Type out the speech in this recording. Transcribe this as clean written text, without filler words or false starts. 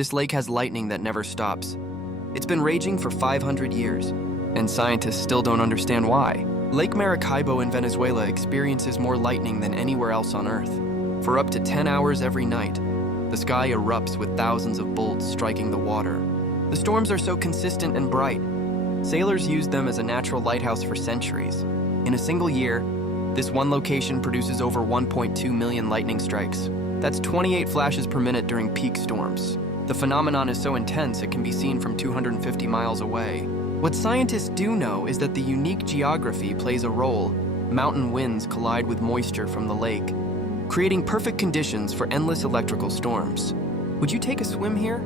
This lake has lightning that never stops. It's been raging for 500 years, and scientists still don't understand why. Lake Maracaibo in Venezuela experiences more lightning than anywhere else on Earth. For up to 10 hours every night, the sky erupts with thousands of bolts striking the water. The storms are so consistent and bright. Sailors used them as a natural lighthouse for centuries. In a single year, this one location produces over 1.2 million lightning strikes. That's 28 flashes per minute during peak storms. The phenomenon is so intense it can be seen from 250 miles away. What scientists do know is that the unique geography plays a role. Mountain winds collide with moisture from the lake, creating perfect conditions for endless electrical storms. Would you take a swim here?